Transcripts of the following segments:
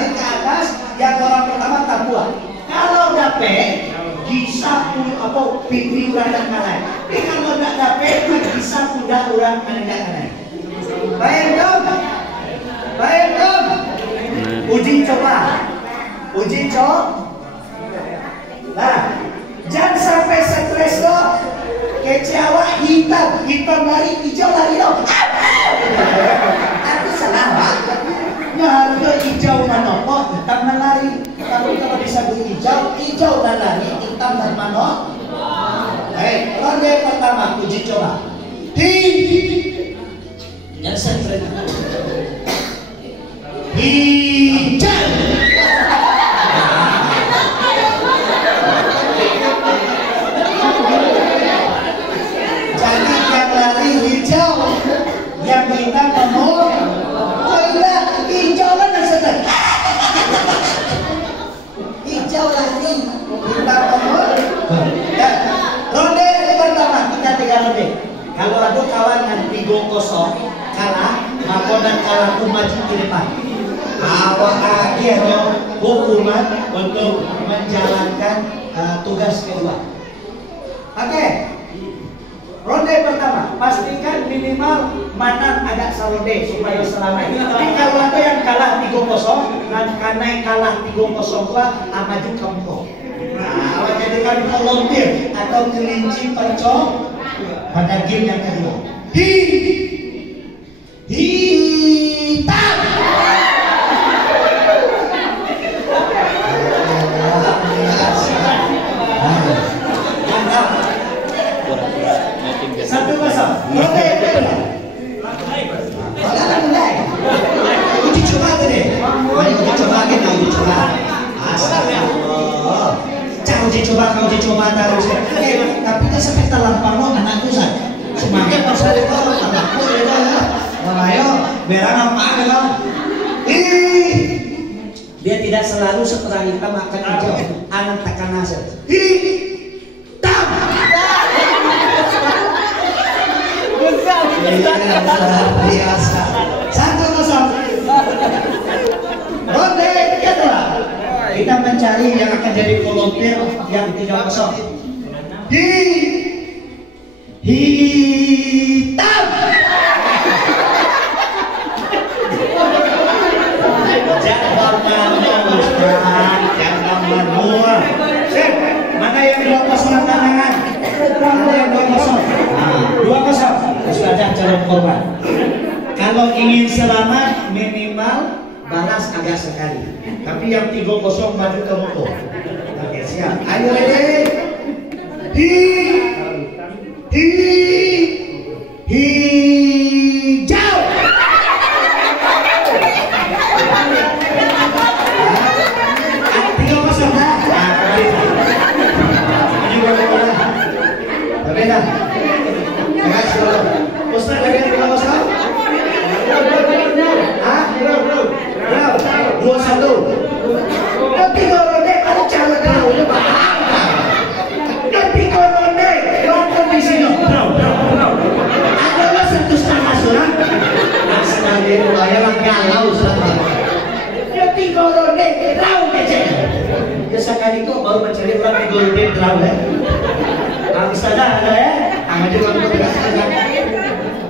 lari ke atas, yang orang pertama tak buat. Kalau dapet, bisa pun apa pipi orang tak naik. Tapi kalau tak dapet, bisa mudah orang tak naik. Baik dong, baik dong. Uji coba, uji coba. Nah, jangan sampai stres dong. Kecewa hitam lari, hijau lari dong. Aku salah pak. Nah, hijau mana kok hitam lari. Kalau bisa hijau dan lari, hitam dan mana? Ronde pertama uji coba. Jangan stres. Hijau. Jadi yang lari hijau, yang hitam nomor. Oh iya, hijau kan sudah. Hijau lari, hitam nomor. Ronde pertama kita 3 ronde. Kalau ada kawan yang 3-0 kalah, maka dan kalah pun maju ke depan. Awak akhirnya hukuman untuk menjalankan tugas kedua. Oke. Ronde pertama, pastikan minimal mana agak seronde supaya selamat. Tapi kalau ada yang kalah 3-0, dan karena yang kalah 3-0 pula, maju kamu. Nah, awak jadikan volunteer atau kelinci percok pada game yang kedua. Hitam. Satu kosong. Oke. Mulai. Uji coba tadi. Mari uji coba kita uji coba. Astagfirullah. Jangan uji coba terus. Oke, tapi kita sampai terlampau anak tuh saya. Semangat pas hari itu anakku itu. Ayo, berang apa kan? Dia tidak selalu setelah hitam akan hijau. Anak tekan hasil. Biasa. 1-0. Ronde kedua. Kita mencari yang akan jadi volunteer yang 3-0. Hitam. Jangan menua. Sip. Mana yang 2-0 tangan? Mana yang 2-0? 2-0. Sudah calon korban. Kalau ingin selamat minimal balas agak sekali. Tapi yang 3-0 maju ke muka. Oke, siap. Ayo hijau. Berbeda. Ustaz lagi yang 3-0. Ah, 2-1. Nanti ronde ada cara tahu ya Pak. Nanti ronde nonton di sini. Adalah 1,5 surat. Astagfirullah, ya galau surat. Nanti ronde tahu kecil. Ya sekali kok baru mencari orang di ronde tahu ya. Kalau saja ada ya, amat juga tidak saja.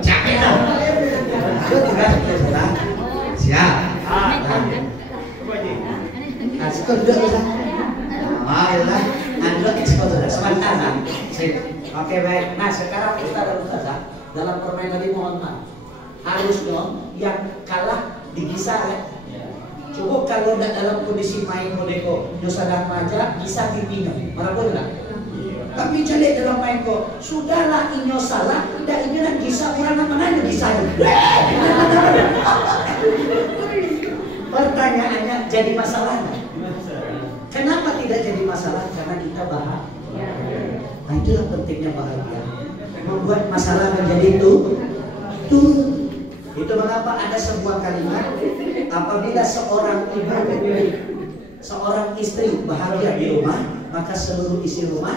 Capek dah. Tugas kita siap. Skor 2 Ayolah, anda skor sudah sementara. Oke baik. Nah sekarang Ustaz dan Ustazah dalam permainan ini mohon maaf. Harus dong yang kalah digisah ya. Cukup kalau tidak dalam kondisi main modeko dosa dan maja bisa dipinjam. Mana boleh tak? Tapi jadi dalam main kok sudahlah inyo salah, tidak inyo nak kisah orang mana yang kisah. Pertanyaannya jadi masalah. Kenapa tidak jadi masalah? Karena kita bahagia. Nah itulah pentingnya bahagia. Membuat masalah menjadi tuh. Itu mengapa ada sebuah kalimat apabila seorang ibu, seorang istri bahagia di rumah, maka seluruh isi rumah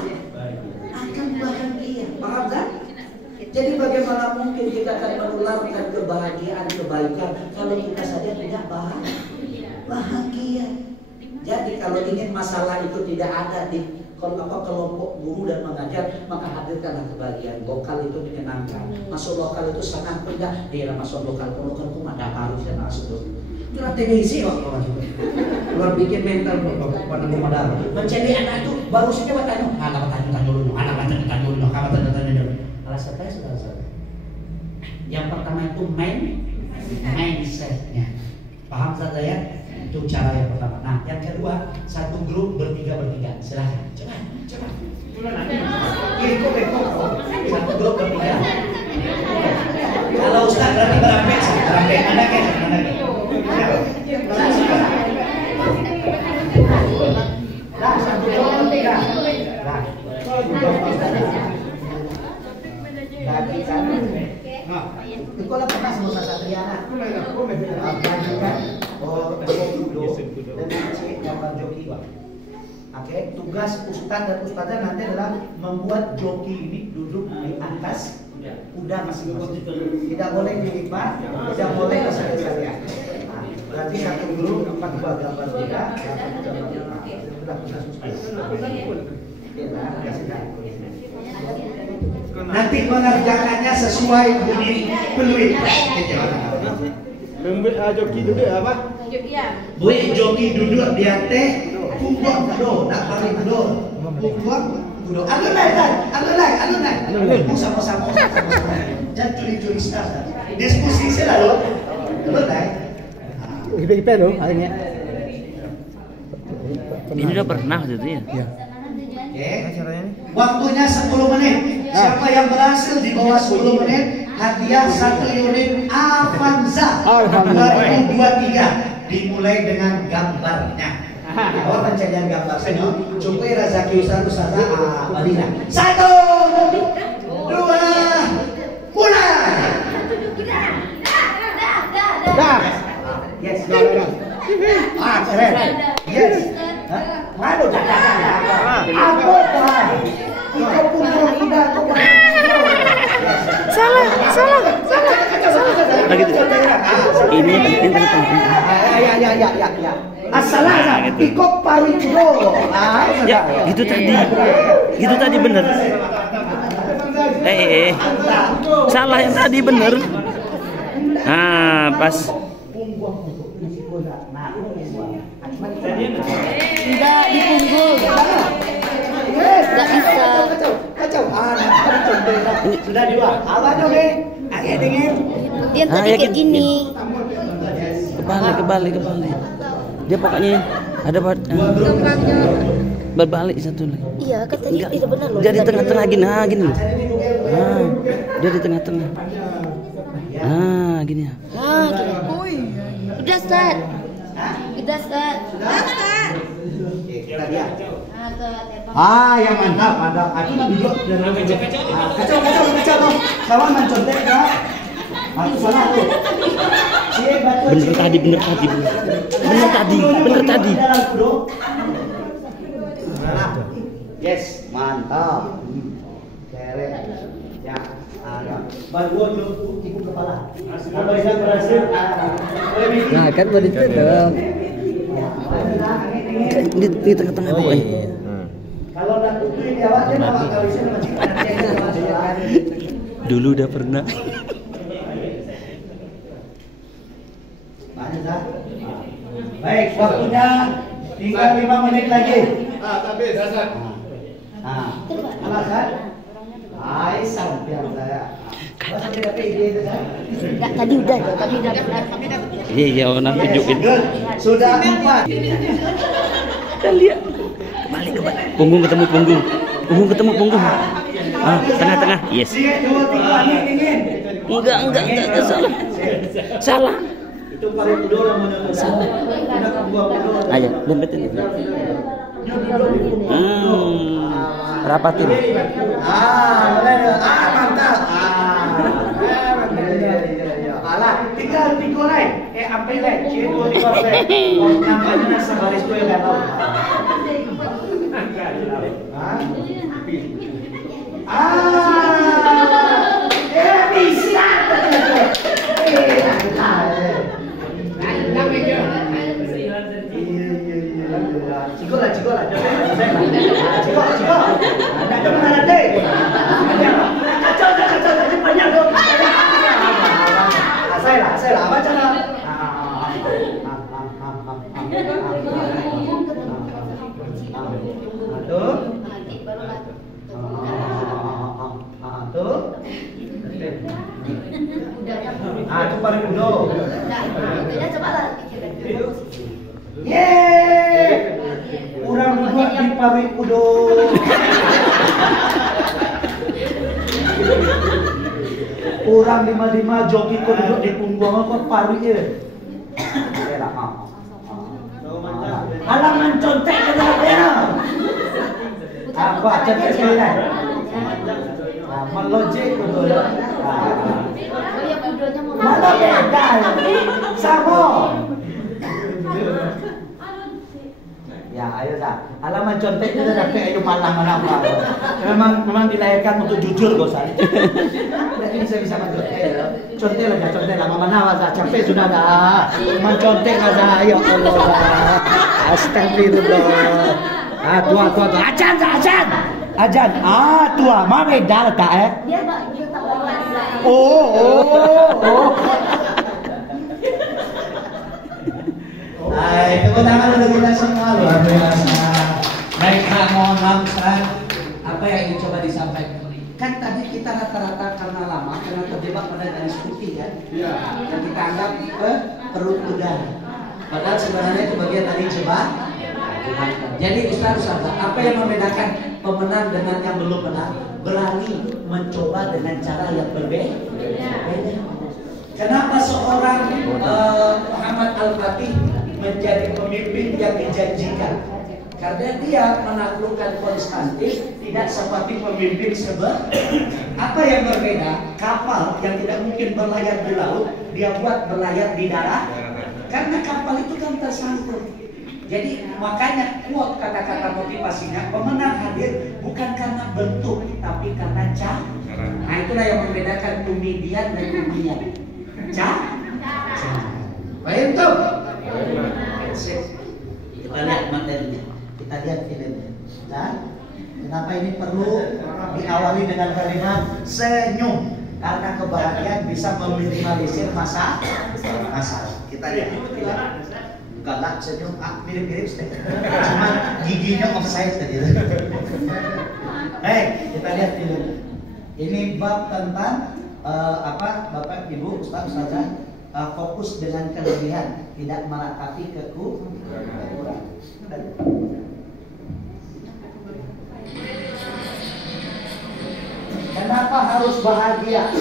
akan bahagia. Paham kan? Jadi bagaimana mungkin kita akan menularkan kebahagiaan, kebaikan kalau kita saja tidak bahagia? bahagia. Jadi kalau ingin masalah itu tidak ada di kelompok guru dan mengajar, maka hadirkanlah kebahagiaan. Lokal itu menyenangkan. Masuk lokal itu sangat indah. Dia masuk lokal itu ada harusnya masuk. Itu TBC waktu masuk. Luar bikin mental pada modal. Mencari anak itu baru saja bertanya, anak tanya dulu, anak tanya dulu, kamu tanya dulu. Alasan saya sudah selesai. Yang pertama itu mindsetnya. Paham saja ya? Itu cara yang pertama. Nah, yang kedua, satu grup bertiga. Silahkan. Coba. Satu grup bertiga. Kalau Ustaz berarti berapa? Mana ke? Nah, satu grup bertiga. Ikaw pernah sama Satriana. Oke, tugas Ustadz dan Ustadzah nanti adalah membuat joki ini duduk di atas kuda masing-masing. Tidak boleh dilipat, tidak boleh kesal-kesalnya. Berarti satu grup 4 buah gambar juga. Nanti mengerjakannya sesuai bunyi peluit. Joki duduk apa? Joki duduk dia teh punggung do, nak paling do. Punggung do. Alun naik. Sama-sama. Jangan curi-curi start. Diskusi selalu. Alun naik. Kita loh hari ini. Ini udah pernah gitu ya? Iya. Oke. Waktunya 10 menit. Siapa yang berhasil di bawah 10 menit, hadiah 1 unit Avanza 2023. Dimulai dengan gambarnya. Awak pencarian gambar saya. Jumpai Razaki Ustaz Madinah. 1, 2, mulai. Dah. Yes. Keren. Yes. Mana Apa? Kau punggung kuda. Salah. Lagi tuh. Ini Ya. Asalah. Ikut paling dulu. Ya, gitu tadi bener. Salah yang tadi bener. Nah, pas. Enggak di punggung. Enggak bisa. Kacau. Sudah dua. Apa tuh, Be? Agak dingin. Dia tadi kayak gini. Kebalik. Dia pokoknya ada berbalik satu lagi. Iya, kan tadi tidak benar loh. Dia di tengah-tengah gini loh. Dia di tengah-tengah. Gini ya. Gini. Udah start. Yang mantap. Aku duduk dan kacau. Kawan mencontek ya. Aku salah tuh. Bener tadi. Yes, mantap. Keren. Ya, baru ibu kepala. Kalau yang berhasil, Nah, kan begitu dong. Di tengah-tengah pokoknya. kalau nak tutup dia awaknya bawa kawisan masih Dulu udah pernah. Baik, waktunya tinggal 5 menit lagi. Tapi Hasan. Alasan? Sampai saya. Tadi udah benar. Iya, orang tunjukin. Sudah 4. Kita lihat. Kebalik. Punggung ketemu punggung. Tengah-tengah. Yes. Enggak salah. Itu paling mudah menurut saya. Ayo, lempetin. Rapatin. Mantap. Alah, tinggal digoreng. Sampai lek, C2 digoreng. Nampaknya sebaris gue enggak tahu. Bisa. baca lah. Tuh. Tuh. Itu paling udo. Yeay, kurang buat di pabrik udo. Orang lima joki kok duduk di punggung kok pabrik ya. Halaman contek kenapa? Apa contek sekali kan? Melojek betul. Mana beda? Sama. Ya, ayo dah. Halaman contek itu dah kayak ayo malang mana apa. Memang dilahirkan untuk jujur bosan. Berarti bisa mencontek. Contek lah, mana lah, capek sudah dah. Mencontek aja, ya Allah. Astagfirullah. Tua. Ajan. Tua. Mana beda tak eh? Oh. Hai, tepuk tangan untuk kita semua luar biasa. Baik, mohon maaf Ustaz. Apa yang ingin coba disampaikan? Kan tadi kita rata-rata karena lama, karena terjebak pada garis putih kan? Iya. Yang kita anggap perut udara. Padahal sebenarnya itu bagian dari jebak. Jadi Ustaz, apa yang membedakan pemenang dengan yang belum menang? Berani mencoba dengan cara yang berbeda. Kenapa seorang Muhammad Al-Fatih menjadi pemimpin yang dijanjikan? Karena dia menaklukkan Konstantin tidak seperti pemimpin sebelumnya. Apa yang berbeda? Kapal yang tidak mungkin berlayar di laut, dia buat berlayar di darat. Karena kapal itu kan tersangkut. Jadi makanya kuat kata-kata motivasinya, pemenang hadir bukan karena bentuk, tapi karena cara. Nah itulah yang membedakan komedian dan komedian. Cara. Baik tuh. Kita lihat materinya. Kita lihat filmnya. Dan kenapa ini perlu diawali dengan kalimat senyum? Karena kebahagiaan bisa meminimalisir masalah. Kita lihat. Galak senyum, mirip-mirip sedikit. Cuma giginya offside tadi. Kita lihat filmnya. Ini bab tentang Bapak, Ibu, Ustazah fokus dengan kelebihan, tidak meratapi kekurangan. Kenapa harus bahagia?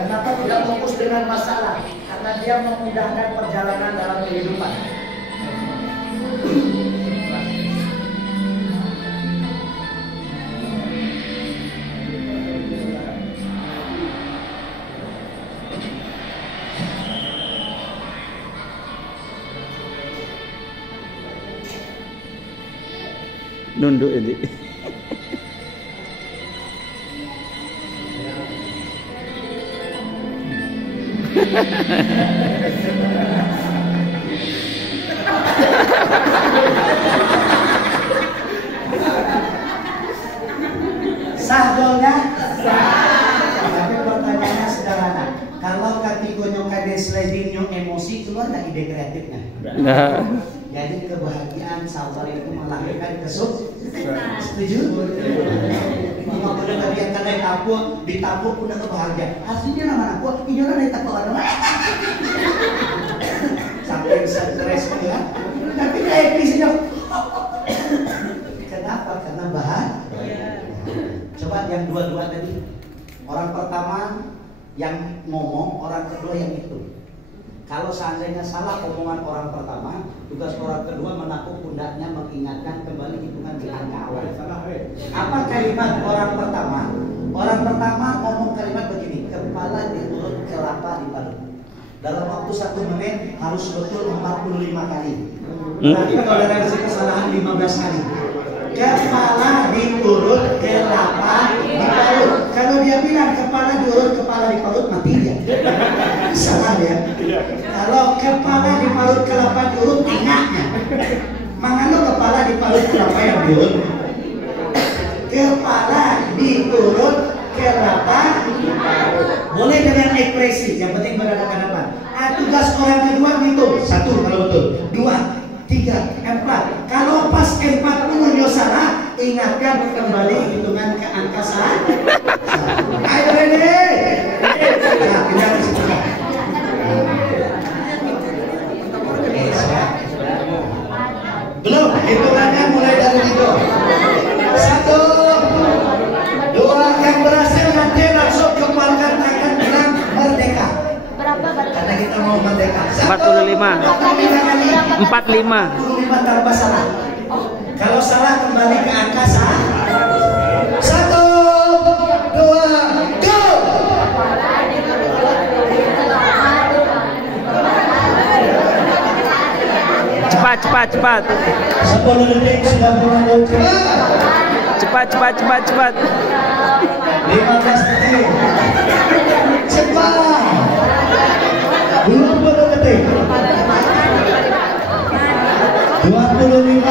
Kenapa tidak fokus dengan masalah? Karena dia memudahkan perjalanan dalam kehidupan. Nunduk ini. Sah golnya? Tapi pertanyaannya sederhana. Kalau katikonyo kade slidingnya emosi, keluar nggak ide kreatifnya? Jadi kebahagiaan sabar itu melahirkan kesuksesan. Setuju? Mama udah tadi yang kata aku ditabuk udah kebahagiaan. Aslinya nama aku ini orang ditabuk orang. Sampai stres ya. Tapi kayak isinya. Kenapa? Karena bahagia. Coba yang dua-dua tadi. Orang pertama yang ngomong, orang kedua yang hitung. Kalau seandainya salah omongan orang pertama, tugas orang kedua menakuk pundaknya mengingatkan kembali hitungan di angka awal. Apa kalimat orang pertama? Orang pertama ngomong kalimat begini, kepala diurut, kelapa diparut. Dalam waktu 1 menit harus betul 45 kali. Berarti toleransi kesalahan 15 kali. Kepala diurut, kelapa diparut. Kalau dia bilang kepala diurut, kepala diparut, mati dia. Salah ya. Kalau kepala diparut, kelapa diurut, tingaknya. Mangano kepala diparut, kelapa yang diurut. Kepala diurut, kelapa diparut. Boleh dengan ekspresi, yang penting berada ke depan. tugas orang kedua hitung. 1 kalau betul, 2, 3, 4. Kalau pas 40 salah, ingatkan kembali hitungan ke angka 1. Ayo ready? Nah, pindah ke situ. Belum, hitungannya mulai dari itu. 1, 2, yang berhasil nanti langsung kembangkan tangan bilang merdeka. Karena kita mau merdeka. 45. 45. 45 tanpa salah. Kalau salah kembali ke angka 1, 2, go. Cepat. 10 detik sudah berlalu. Cepat. 15 detik. Cepat. 20 detik. 25.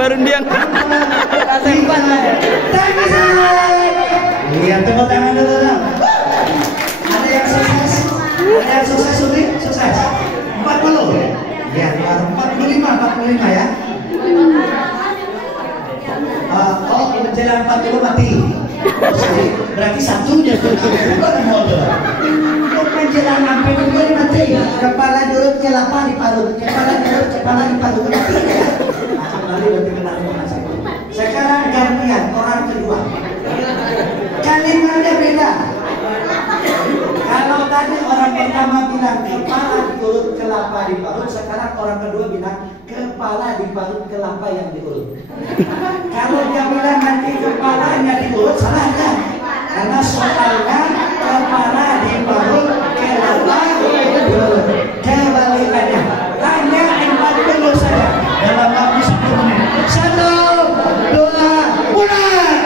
Barundiang. Lihat tepuk tangan dulu dong. Ada yang sukses? Ada yang sukses Suri? Sukses. 40. Ya, 45 ya. Oh, menjelang 40 mati. Berarti satunya bukan modal. Menjelang sampai 20 mati. Kepala dulu kelapa diparut. Kepala diparut. Kembali berarti kena rumah. Sekarang gantian orang kedua. Kalimatnya beda. Kalau tadi orang pertama bilang kepala diurut, kelapa diparut, sekarang orang kedua bilang kepala diparut, kelapa yang diurut. Kalau dia bilang nanti kepalanya diurut, salah kan? Karena soalnya kepala diparut, kelapa diurut. Kebalikannya. Hanya 40 saja dalam waktu 1 menit. 1, 2, mulai.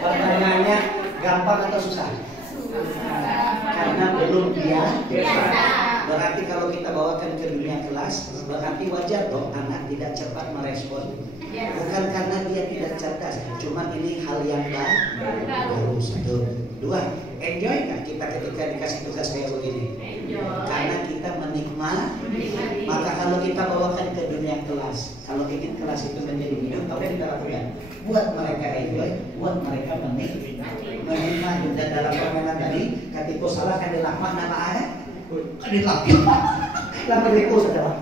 Pertanyaannya gampang atau susah? Karena belum biasa. Berarti kalau kita bawakan ke dunia kelas, berarti wajar dong anak tidak cepat merespon. Bukan karena dia tidak cerdas, cuma ini hal yang baru. 1, 2, enjoy nggak kita ketika dikasih tugas kayak begini? Karena kita menikmati. Maka kalau kita bawakan ke dunia kelas, kalau ingin kelas itu menjadi hidup, apa yang kita lakukan? Buat mereka enjoy, buat mereka menikmati. Dan dalam permainan tadi, ketika salah kan dilapang nama ayat, kan dilapang, lapang itu saudara.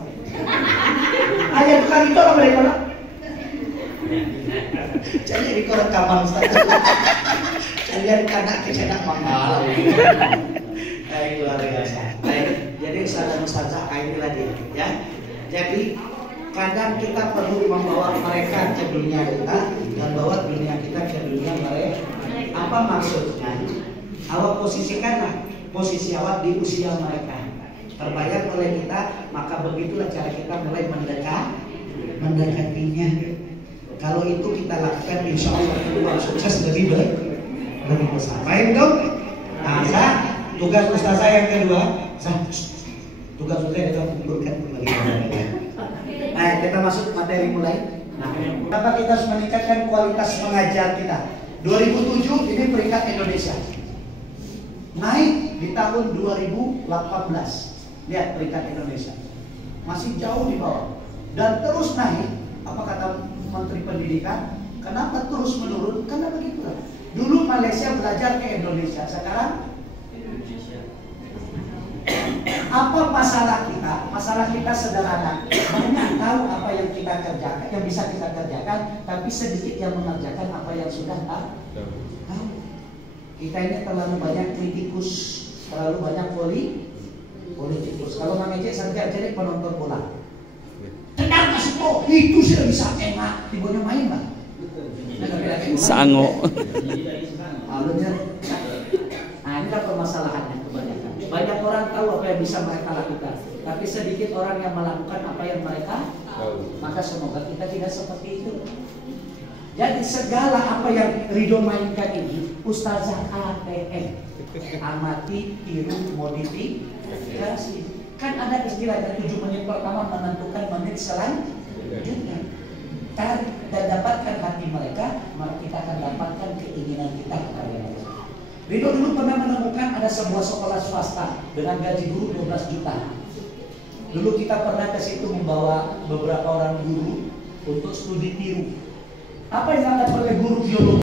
Ayat bukan itu apa mereka? Jadi di koran kamar saja. Kalian kanak kecenak manggal. Baik, luar biasa. Baik, jadi ustazah inilah dia, ya. Jadi kadang kita perlu membawa mereka ke dunia kita dan bawa dunia kita ke dunia mereka. Apa maksudnya? Awak posisikanlah posisi awak di usia mereka. Terbayang oleh kita, maka begitulah cara kita mulai mendekat. mendekatinya. Kalau itu kita lakukan, insya Allah peluang sukses lebih besar. Baik dong. Nah, tugas ustazah yang kedua, tugas ustazah kita kumpulkan kembali. Nah, kita masuk materi mulai. Nah, kenapa kita harus meningkatkan kualitas mengajar kita? 2007 ini peringkat Indonesia. Naik di tahun 2018. Lihat peringkat Indonesia. Masih jauh di bawah. Dan terus naik. Apa kata Menteri Pendidikan? Kenapa terus menurun? Karena begitulah. Dulu Malaysia belajar ke Indonesia. Sekarang apa masalah kita? Masalah kita sederhana. Banyak tahu apa yang kita kerjakan, yang bisa kita kerjakan, tapi sedikit yang mengerjakan apa yang sudah tahu. Kita ini terlalu banyak kritikus, terlalu banyak politikus. Kalau Mang Ece saja jadi penonton bola. Tenang kasih kok, itu sudah bisa enak, tibonya main lah. Sango. Nah, inilah permasalahannya kebanyakan. Banyak orang tahu apa yang bisa mereka lakukan, tapi sedikit orang yang melakukan apa yang mereka tahu. Maka semoga kita tidak seperti itu. Jadi segala apa yang Ridho mainkan ini, Ustazah ATM, amati, tiru, modifikasi. Kan ada istilahnya 7 menit pertama menentukan menit selanjutnya. Dan dapatkan hati mereka, maka kita akan dapatkan keinginan kita kepada mereka. Ridho dulu pernah menemukan ada sebuah sekolah swasta dengan gaji guru 12 juta. Dulu kita pernah ke situ membawa beberapa orang guru untuk studi tiru. Apa yang dilakukan oleh guru biologi